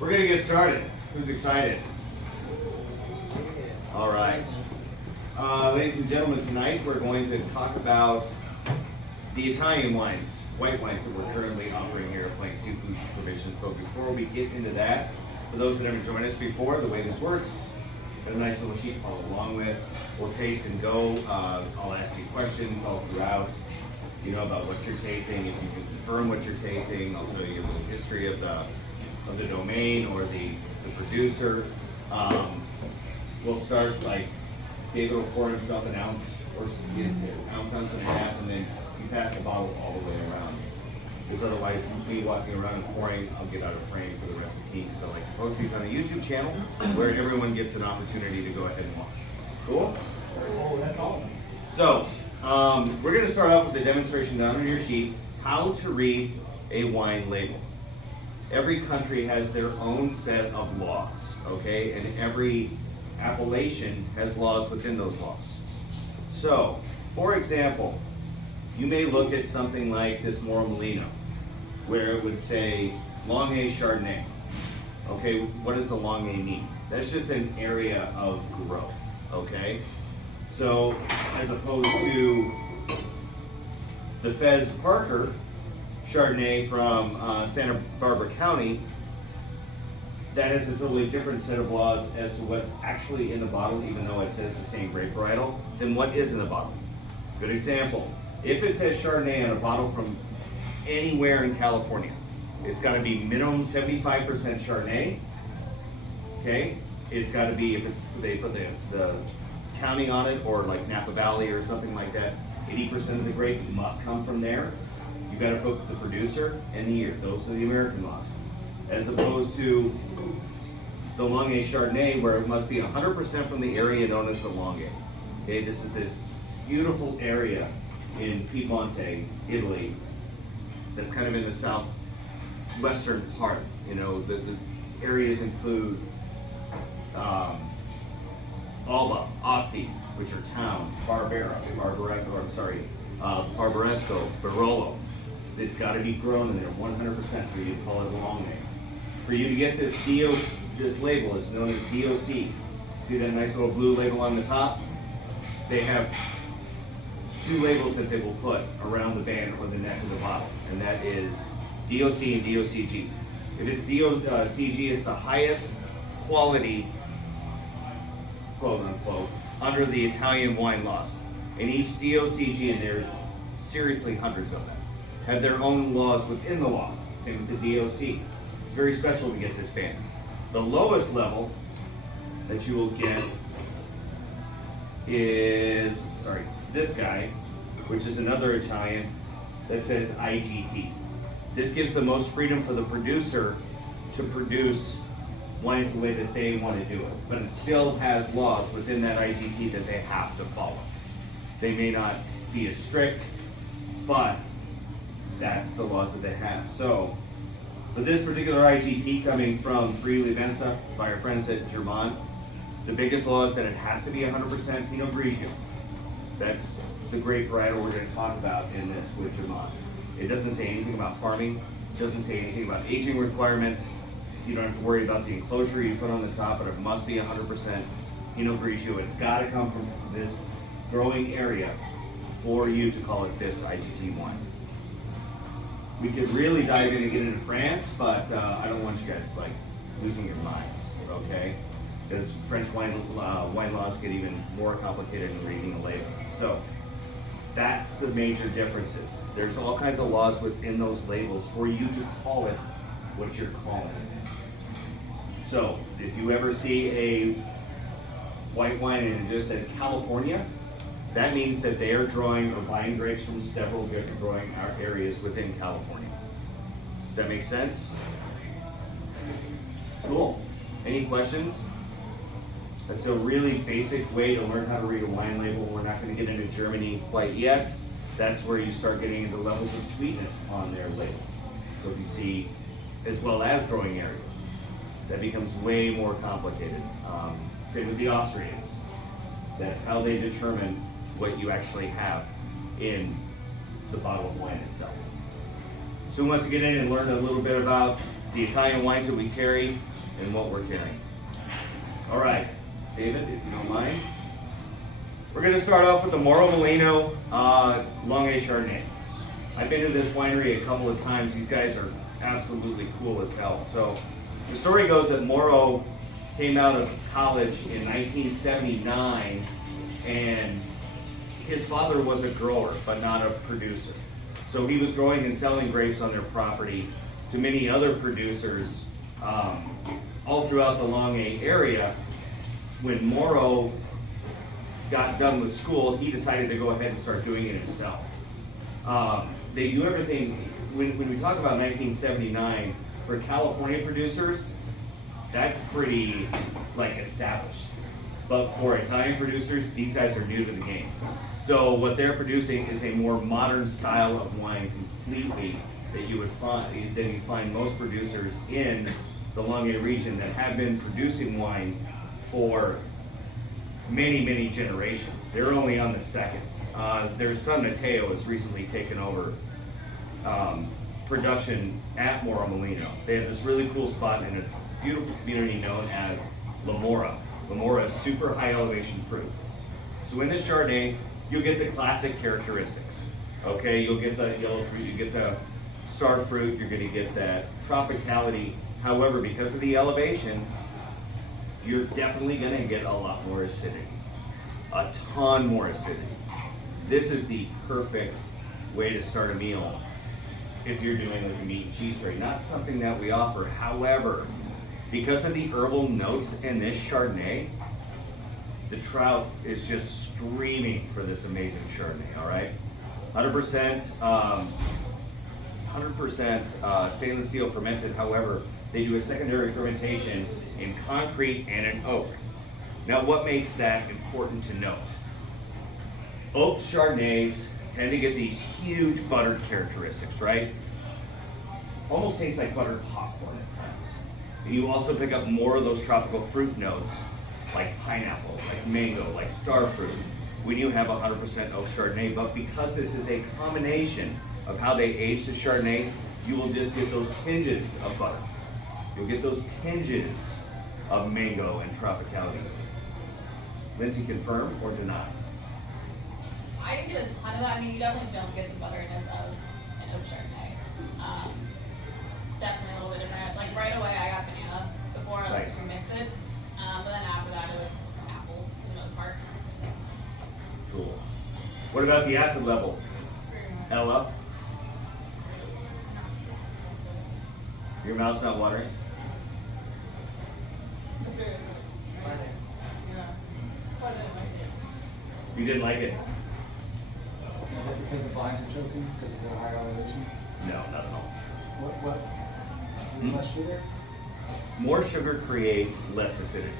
We're gonna get started. Who's excited? All right. Ladies and gentlemen, tonight we're going to talk about the Italian wines, white wines that we're currently offering here at Plank Seafood Provisions. But before we get into that, for those that haven't joined us before, the way this works, got a nice little sheet to follow along with. We'll taste and go. I'll ask you questions all throughout, about what you're tasting. If you can confirm what you're tasting, I'll tell you a little history of the domain or the producer. We'll start like David will pour himself an ounce or ounce and a half, and then you pass the bottle all the way around. Because otherwise, me walking around and pouring, I'll get out of frame for the rest of the team. So I like to post these on a YouTube channel where everyone gets an opportunity to go ahead and watch. Cool? Oh, that's awesome. So we're going to start off with the demonstration down on your sheet, how to read a wine label. Every country has their own set of laws, okay? And every appellation has laws within those laws. So, for example, you may look at something like this Moro Molino, where it would say Longueuil Chardonnay. Okay, what does the Longueuil mean? That's just an area of growth, okay? So, as opposed to the Fez Parker Chardonnay from Santa Barbara County, that has a totally different set of laws as to what's actually in the bottle, even though it says the same grape varietal, than what is in the bottle. Good example. If it says Chardonnay on a bottle from anywhere in California, it's got to be minimum 75% Chardonnay. Okay, it's got to be, if they put the county on it, or like Napa Valley or something like that, 80% of the grape must come from there. You got to put the producer and the year. Those are the American laws, as opposed to the Longueuil Chardonnay, where it must be 100% from the area known as the Longueuil. Okay, this is this beautiful area in Piemonte, Italy, that's kind of in the southwestern part. The areas include Alba, Asti, which are towns, Barbaresco, Barolo. It's got to be grown in there 100% for you to call it a Longueuil. For you to get this label, it's known as DOC. See that nice little blue label on the top? They have two labels that they will put around the band or the neck of the bottle, and that is DOC and DOCG. If it's DOCG, it's the highest quality, quote unquote, under the Italian wine laws. And each DOCG, and there's seriously hundreds of them, have their own laws within the laws. Same with the DOC. It's very special to get this band. The lowest level that you will get is, this guy, which is another Italian, that says IGT. This gives the most freedom for the producer to produce wines the way that they want to do it. But it still has laws within that IGT that they have to follow. They may not be as strict, but that's the laws that they have. So, for this particular IGT coming from Friuli Venza by our friends at Germán, the biggest law is that it has to be 100% Pinot Grigio. That's the grape varietal we're going to talk about in this with Germán. It doesn't say anything about farming. It doesn't say anything about aging requirements. You don't have to worry about the enclosure you put on the top, but it must be 100% Pinot Grigio. It's got to come from this growing area for you to call it this IGT wine. We could really dive in and get into France, but I don't want you guys losing your minds, okay? Because French wine laws get even more complicated in reading a label. So that's the major differences. There's all kinds of laws within those labels for you to call it what you're calling it. So if you ever see a white wine and it just says California, that means that they are growing or buying grapes from several different growing areas within California. Does that make sense? Cool. Any questions? That's a really basic way to learn how to read a wine label. We're not going to get into Germany quite yet. That's where you start getting into levels of sweetness on their label. So if you see, as well as growing areas, that becomes way more complicated. Same with the Austrians. That's how they determine what you actually have in the bottle of wine itself. So who wants to get in and learn a little bit about the Italian wines that we carry and what we're carrying? All right, David, if you don't mind. We're going to start off with the Mauro Molino Longuet Chardonnay. I've been to this winery a couple of times. These guys are absolutely cool as hell. So the story goes that Mauro came out of college in 1979, and his father was a grower, but not a producer. So he was growing and selling grapes on their property to many other producers all throughout the Longuet area. When Mauro got done with school, he decided to go ahead and start doing it himself. They do everything, when we talk about 1979, for California producers, that's pretty established. But for Italian producers, these guys are new to the game. So what they're producing is a more modern style of wine completely that you find most producers in the Longuet region that have been producing wine for many, many generations. They're only on the second. Their son Matteo has recently taken over production at Mauro Molino. They have this really cool spot in a beautiful community known as La Mora. La Mora is super high elevation fruit. So in this Chardonnay, you'll get the classic characteristics. Okay, you'll get the yellow fruit, you get the star fruit, you're gonna get that tropicality. However, because of the elevation, you're definitely gonna get a lot more acidity. A ton more acidity. This is the perfect way to start a meal if you're doing like a meat and cheese tray. Not something that we offer. However, because of the herbal notes in this Chardonnay, the trout is just screaming for this amazing Chardonnay, all right? 100% stainless steel fermented. However, they do a secondary fermentation in concrete and in oak. Now, what makes that important to note? Oak Chardonnays tend to get these huge buttered characteristics, right? Almost tastes like buttered popcorn at times. And you also pick up more of those tropical fruit notes, like pineapple, like mango, like star fruit, when you have 100% oak Chardonnay. But because this is a combination of how they age the Chardonnay, you will just get those tinges of butter. You'll get those tinges of mango and tropicality. Lindsay, confirm or deny? I didn't get a ton of that. I mean, you definitely don't get the butteriness of an oak Chardonnay. Definitely a little bit different. Like right away, I got banana before I Nice. remixed it. But then after that, it was apple for the most part. Cool. What about the acid level? Ella? Your mouth's not watering? You didn't like it? Is that because the vines are choking because of the higher elevation? No, not at all. What? Less sugar? More sugar creates less acidity.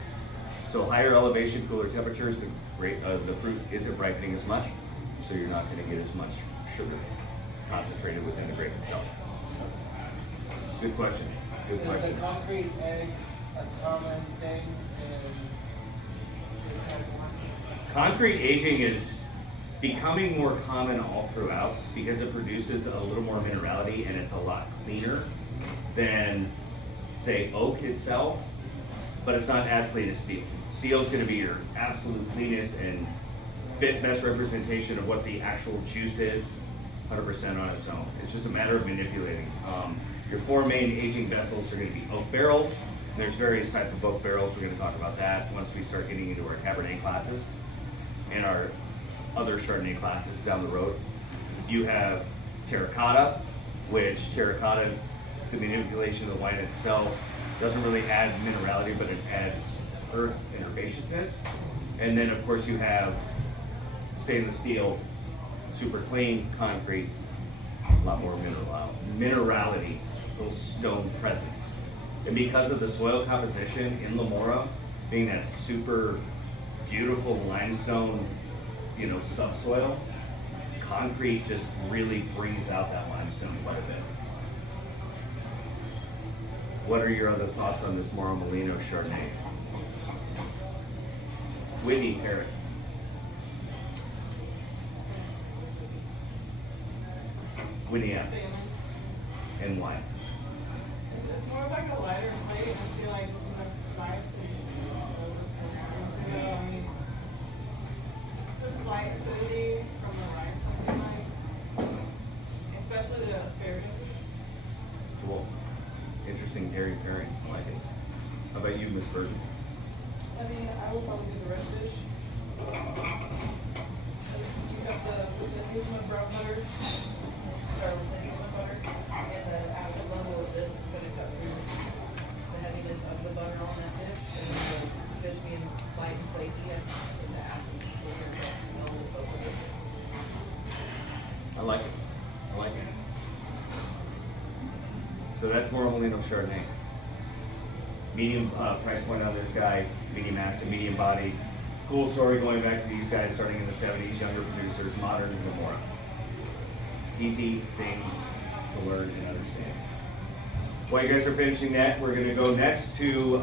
So higher elevation, cooler temperatures, the fruit isn't ripening as much, so you're not going to get as much sugar concentrated within the grape itself. Good question. Good Is question. the concrete egg a common thing in this type of wine? Concrete aging is becoming more common all throughout because it produces a little more minerality and it's a lot cleaner than, say, oak itself, but it's not as clean as steel. Steel is going to be your absolute cleanest and best representation of what the actual juice is, 100% on its own. It's just a matter of manipulating. Your four main aging vessels are going to be oak barrels. And there's various types of oak barrels. We're going to talk about that once we start getting into our Cabernet classes and our other Chardonnay classes down the road. You have terracotta, which terracotta, the manipulation of the wine itself, doesn't really add minerality, but it adds earth and herbaceousness. And then, of course, you have stainless steel, super clean concrete, a lot more minerality, little stone presence. And because of the soil composition in La Mora, being that super beautiful limestone, subsoil, concrete just really brings out that limestone quite a bit. What are your other thoughts on this Mauro Molino Chardonnay? Whitney Parrott. Whitney F. and wine. It's more like a lighter plate. I feel like sometimes spice and I mean, just slight acidity from the rice. I feel like, especially the asparagus. Cool. Interesting dairy pairing. I like it. How about you, Miss Burton? I mean, I will probably do the red fish. You got with the hazelnut brown butter, or with the hazelnut butter, and the acid level of this is gonna cut through the heaviness of the butter on that dish, and then the fish being light and flaky, and the acid will hear that meld with both of it. I like it. I like it. So that's Morholino Chardonnay. Medium price point on this guy, medium acid, medium body. Cool story going back to these guys starting in the 70s, younger producers, modern Gomorrah. Easy things to learn and understand. While you guys are finishing that, we're going to go next to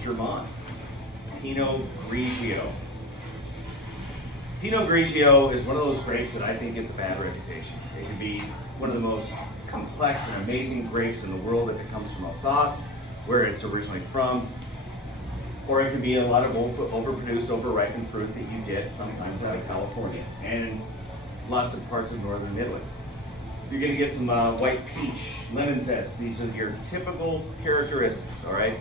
Germont, Pinot Grigio. Pinot Grigio is one of those grapes that I think gets a bad reputation. It can be one of the most complex and amazing grapes in the world if it comes from Alsace, where it's originally from, or it can be a lot of overproduced, overripened fruit that you get sometimes out of California and lots of parts of northern Italy. You're going to get some white peach, lemon zest. These are your typical characteristics, all right?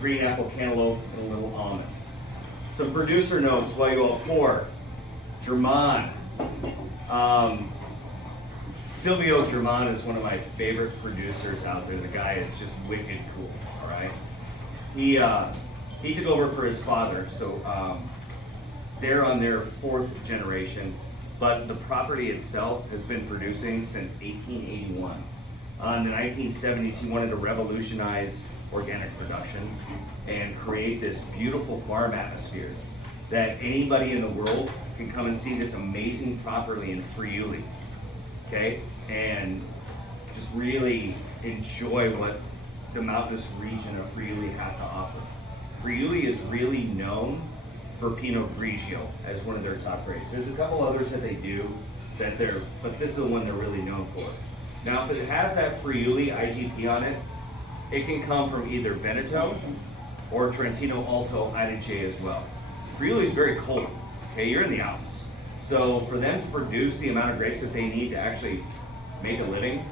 Green apple, cantaloupe, and a little almond. Some producer notes while you all pour. Germán. Silvio Germán is one of my favorite producers out there. The guy is just wicked cool, all right? He took over for his father, so they're on their 4th generation, but the property itself has been producing since 1881. In the 1970s, he wanted to revolutionize organic production and create this beautiful farm atmosphere that anybody in the world can come and see this amazing property in Friuli, okay? And just really enjoy what the mountainous region of Friuli has to offer. Friuli is really known for Pinot Grigio as one of their top grades. There's a couple others that they do but this is the one they're really known for. Now, if it has that Friuli IGP on it, it can come from either Veneto or Trentino Alto Adige as well. Friuli is very cold, okay? You're in the Alps. So for them to produce the amount of grapes that they need to actually make a living,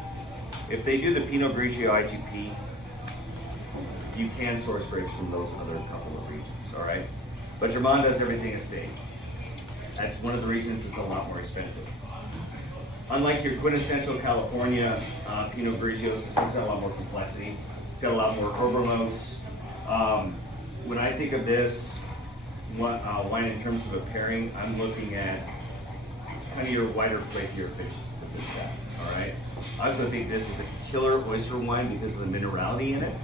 if they do the Pinot Grigio IGP, you can source grapes from those other couple of regions, all right? But Germán does everything estate. That's one of the reasons it's a lot more expensive. Unlike your quintessential California Pinot Grigios, this one's got a lot more complexity. It's got a lot more herbamos. When I think of this wine in terms of a pairing, I'm looking at kind of your whiter, flakier fishes with this guy, all right? I also think this is a killer oyster wine because of the minerality in it.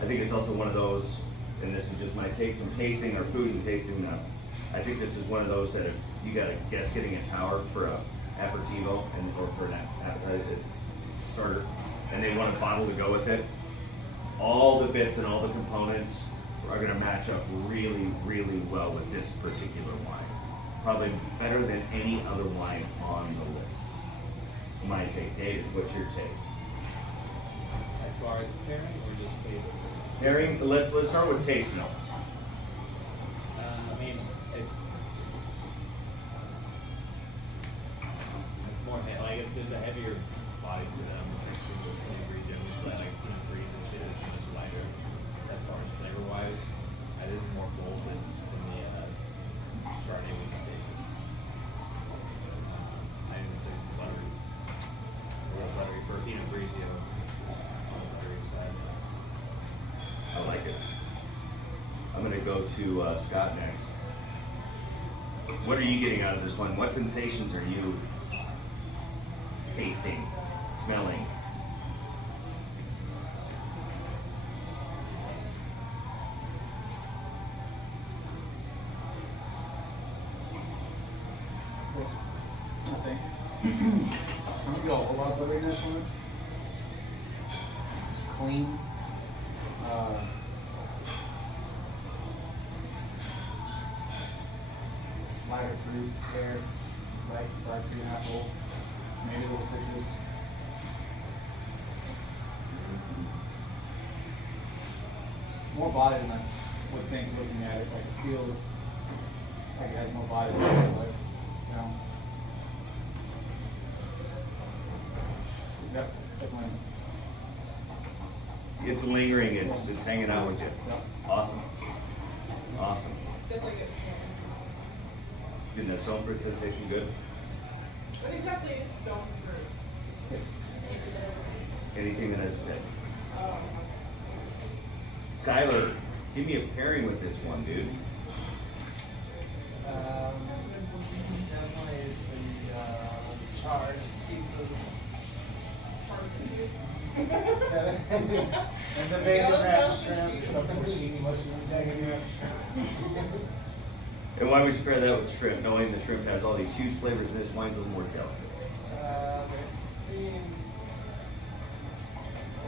I think it's also one of those, and this is just my take from tasting our food and tasting them. I think this is one of those that if you got a guest getting a tower for a aperitivo or for an appetizer starter, and they want a bottle to go with it, all the bits and all the components are going to match up really, really well with this particular wine. Probably better than any other wine on the list. My take. David, what's your take? As far as pairing or just taste? Pairing, let's start with taste notes. I mean, it's more like there's a heavier body to them. Actually, with Pinot Grigio, just like Pinot Grigio is much lighter as far as flavor wise. It is more bold than the Chardonnay we just tasted. I didn't say buttery. Real buttery for Pinot Grigio on the buttery side. I like it. I'm going to go to Scott next. What are you getting out of this one? What sensations are you tasting, smelling? Nothing. I'm gonna go a lot of butteriness on it. It's clean. Lighter fruit there, light green apple, maybe a little citrus. more body than I would think looking at it. Like it feels like it has more body than it looks like. You know? Yep, definitely. It's lingering, it's hanging out with you. Yep. Awesome. Awesome. Definitely good. Didn't that stone fruit sensation good? What exactly is stone fruit? Anything that has a pit. Oh, Skylar, give me a pairing with this one, dude. Definitely the charred seafood. And the baby rat shrimp. Some porcini mushroom. And why would you pair that with shrimp, knowing the shrimp has all these huge flavors and this wine's a little more delicate? It seems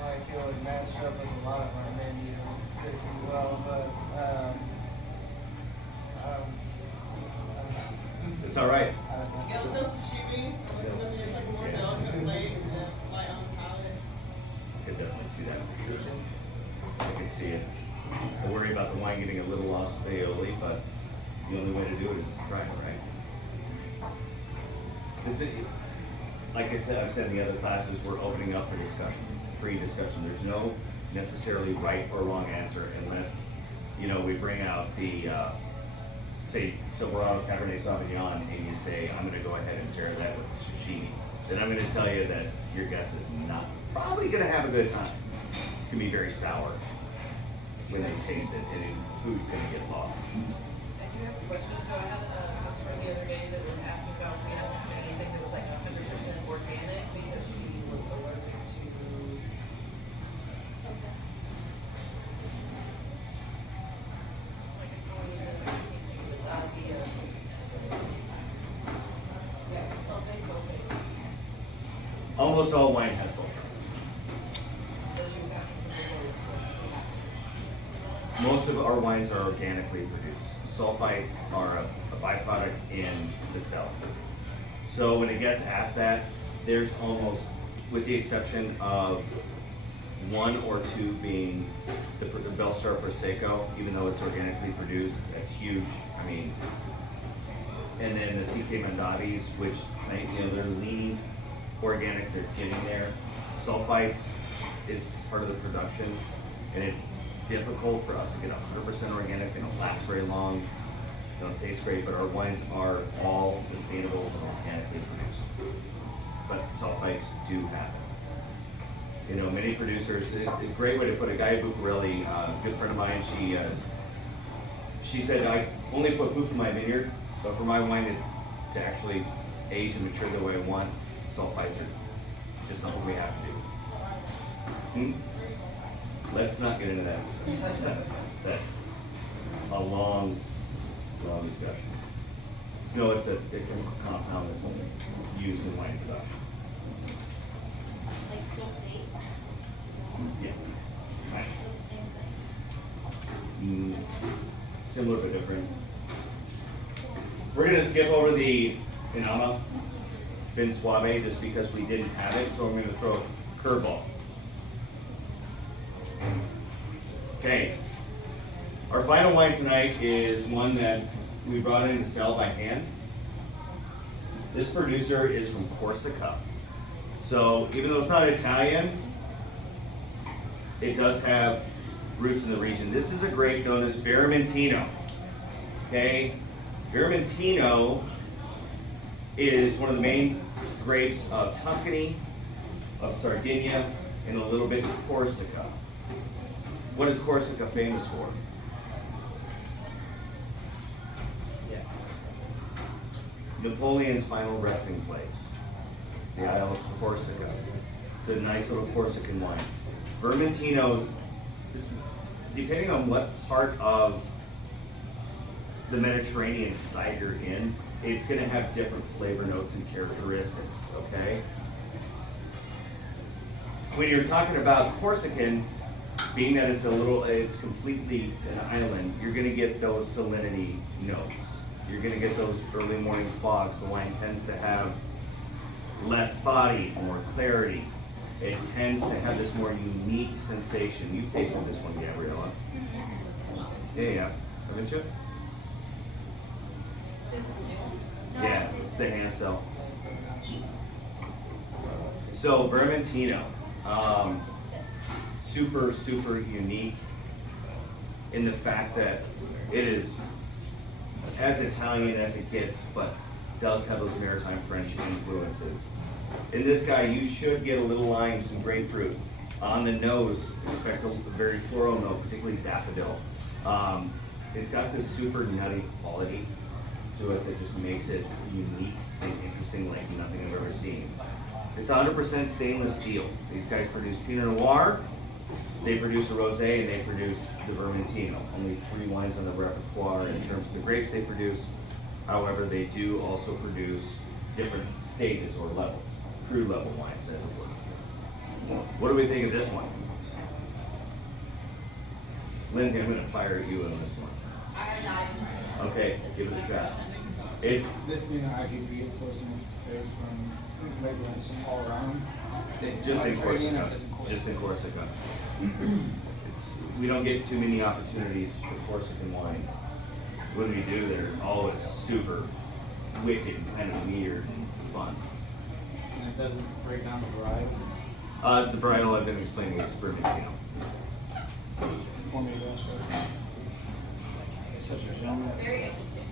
like it would match up with a lot of our menu pretty well, but It's all right. I don't know. yeah, those sashimi, it's like a more delicate plate and light on palate. I could definitely see that. I can see it. I worry about the wine getting a little lost aioli, but the only way to do it is to try it, right? This is, like I said, I've said in the other classes, we're opening up for discussion, free discussion. There's no necessarily right or wrong answer unless, we bring out the, say, Silverado Cabernet Sauvignon, and you say, I'm gonna go ahead and pair that with sashimi. Then I'm gonna tell you that your guest is not probably gonna have a good time. It's gonna be very sour when they taste it, and food's gonna get lost. I do have a question. So I had a customer the other day that was asking about if we had anything that was like 100% organic because she was allergic to. Almost all wine has sulfites. That she was asking for the lowest. Most of our wines are organically produced. Sulfites are a byproduct in the cell. So when a guest asks that, there's almost, with the exception of one or two being the Belstar Prosecco, even though it's organically produced, that's huge. I mean, and then the CK Mandatis, which they're lean organic, they're getting there. Sulfites is part of the production, and it's difficult for us to get 100% organic. They don't last very long, they don't taste great, but our wines are all sustainable and organically produced. But sulfites do happen. Many producers, a great way to put it, Gaia Bucarelli, a good friend of mine, she said, I only put poop in my vineyard, but for my wine to actually age and mature the way I want, sulfites are just something we have to do. Let's not get into that. That's a long discussion. So it's a chemical compound that's only used in wine production. Like sulfates, Yeah. Right. same thing. Similar but different. We're gonna skip over the Inama Vin Suave just because we didn't have it, so I'm gonna throw a curveball. Okay. Our final wine tonight is one that we brought in to sell by hand. This producer is from Corsica. So even though it's not Italian, it does have roots in the region. This is a grape known as Vermentino. Okay? Vermentino is one of the main grapes of Tuscany, of Sardinia, and a little bit of Corsica. What is Corsica famous for? Yeah. Napoleon's final resting place, the Isle of Corsica. It's a nice little Corsican wine. Vermentino's, depending on what part of the Mediterranean side you're in, it's going to have different flavor notes and characteristics, okay? When you're talking about Corsican, being that it's completely an island, you're going to get those salinity notes. You're going to get those early morning fogs. The wine tends to have less body, more clarity. it tends to have this more unique sensation. You've tasted this one, Gabriella. Yeah, haven't you? This is the new one? No, Yeah, it's the hand cell. So Vermentino, super, super unique in the fact that it is as Italian as it gets, but does have those maritime French influences. In this guy, you should get a little lime, some grapefruit. On the nose, expect a very floral note, particularly daffodil. It's got this super nutty quality to it that just makes it unique and interesting like nothing I've ever seen. It's 100% stainless steel. These guys produce Pinot Noir, they produce a Rosé, and they produce the Vermentino. Only 3 wines on the repertoire in terms of the grapes they produce. However, they do also produce different stages or levels, crude level wines, as it were. What do we think of this one? Lindsay, I'm going to fire at you on this one. I have not even tried it. Okay, This give is it a my try. first time. It's This being an IGP, it's sourcing its grapes from regulars all around. just in Mediterranean or Corsica. just in Corsica? Just in Corsica. We don't get too many opportunities for Corsican wines. When we do, they're always super wicked, kind of weird and fun. And it doesn't break down the variety. The varietal I've been explaining is Vermentino. For me, that's right. It's such a genre. Very interesting.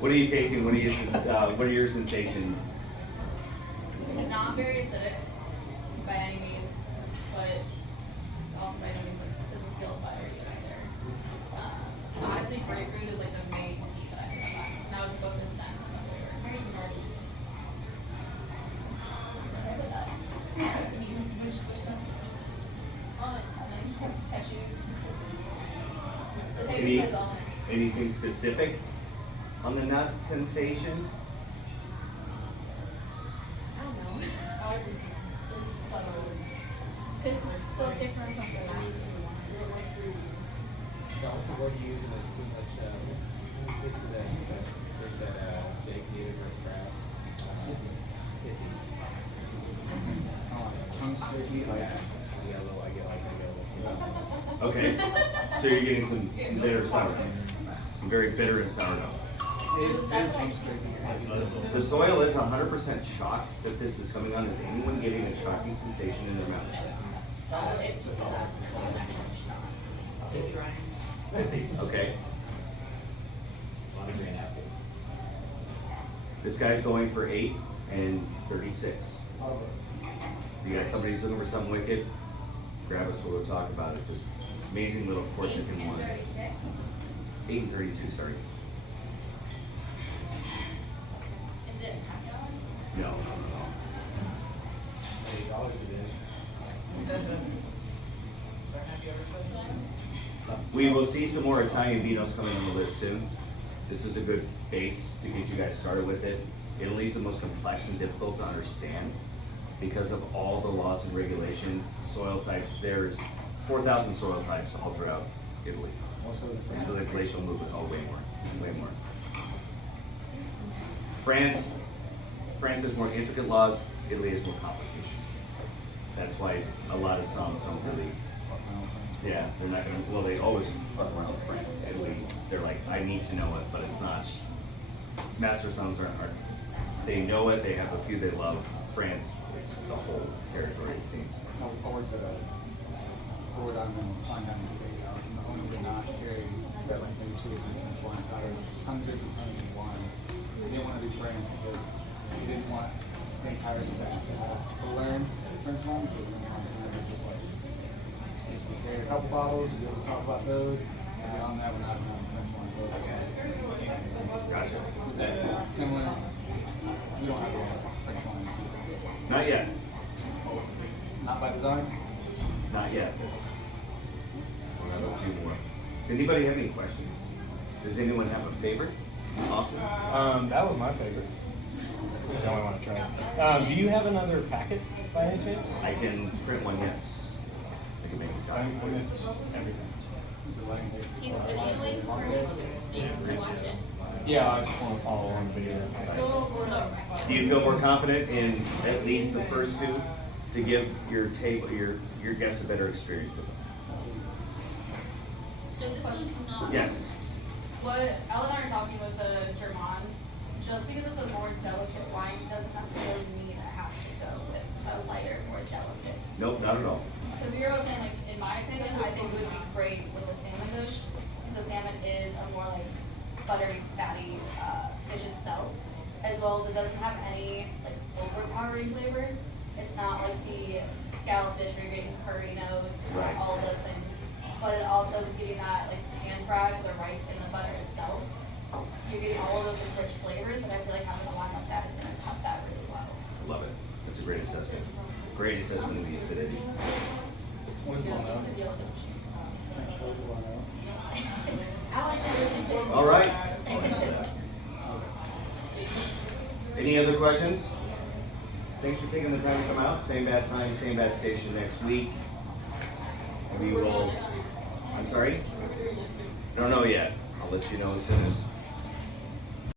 What are you tasting? What are your sensations? It's not very acidic by any means, but it's also by no means like doesn't feel buttery either. Honestly, grapefruit is like the main key that I feel about. And that was a bonus then. It's very nutty. Which nuts is it? Almonds, nice cashews. The taste Any, is like almond. anything specific on the nut sensation? I don't know. I agree. It's subtle. Because it's so different from the last Yeah, what's the word you use when there's too much, this is there's that, Jake Niederberg grass. Hippies. Tongue sticky, Oh, like, yeah, I get a little. Okay, so you're getting some bitter sour notes. Some very bitter and sour notes. it is tongue sticky. The soil is 100% chalk that this is coming on. Is anyone getting a chalky sensation in their mouth? It's just all that. Maybe Ryan. Okay. On a green apple. This guy's going for 8 and 36. You got somebody who's looking for something wicked? Grab us, we'll talk about it. This amazing little Corsican wine. 8 and 32, sorry. Is it backyard? No. $80 it is. Or have you ever smelled something? We will see some more Italian vinos coming on the list soon. This is a good base to get you guys started with it. Italy's the most complex and difficult to understand because of all the laws and regulations, soil types. There's 4,000 soil types all throughout Italy. Also, the So the glacial movement, oh, way more. France has more intricate laws, Italy has more complication. That's why a lot of songs don't really, yeah, they're not gonna, well, they always fuck around with France. Italy, they're like, I need to know it, but it's not. Master songs aren't hard. They know it, they have a few they love. France, it's the whole territory, it seems. I worked at a Rhode Island fine dining steakhouse, and the owner did not carry that like same cheese and French wines out of hundreds and tons of wine. He didn't want to do French because he didn't want the entire staff to have to learn French wine because French wine is never just like if you carry a couple bottles, you be able to talk about those, and beyond that, we're not having French wine. Gotcha. Is that similar? We don't have a lot of French wines. Not yet, Not by design. not yet. We'll have a few more. Does anybody have any questions? Does anyone have a favorite? Awesome. That was my favorite. Now I want to try. Do you have another packet by any chance? I can print one, yes. I can make a I copy for you. missed everything. He's videoing for YouTube, so you can watch it. Yeah, I just want to follow on the video. Still, we're not. Do you feel more confident in at least the first two to give your table, your guests a better experience with them? So this one's not. Yes. What Ellen and I are talking with the German, just because it's a more delicate wine doesn't necessarily mean it has to go with a lighter, more delicate. Nope, not at all. Because we were both saying, like, in my opinion, I think it would be great with a salmon dish. Because the salmon is a more like buttery, fatty fish itself, as well as it doesn't have any like overpowering flavors. It's not like the scallop fish where you're getting curry notes, Right. all of those things. But it also is getting that like pan fry with the rice in the butter itself. So you're getting all of those like, rich flavors, and I feel like having a wine like that is going to cut that really well. I love it. That's a great assessment. Great assessment of the acidity. What is one You of? said you'll just- All right. Any other questions? Thanks for taking the time to come out. Same bad time, same bad station next week. We will. I'm sorry? Don't know yet. I'll let you know as soon as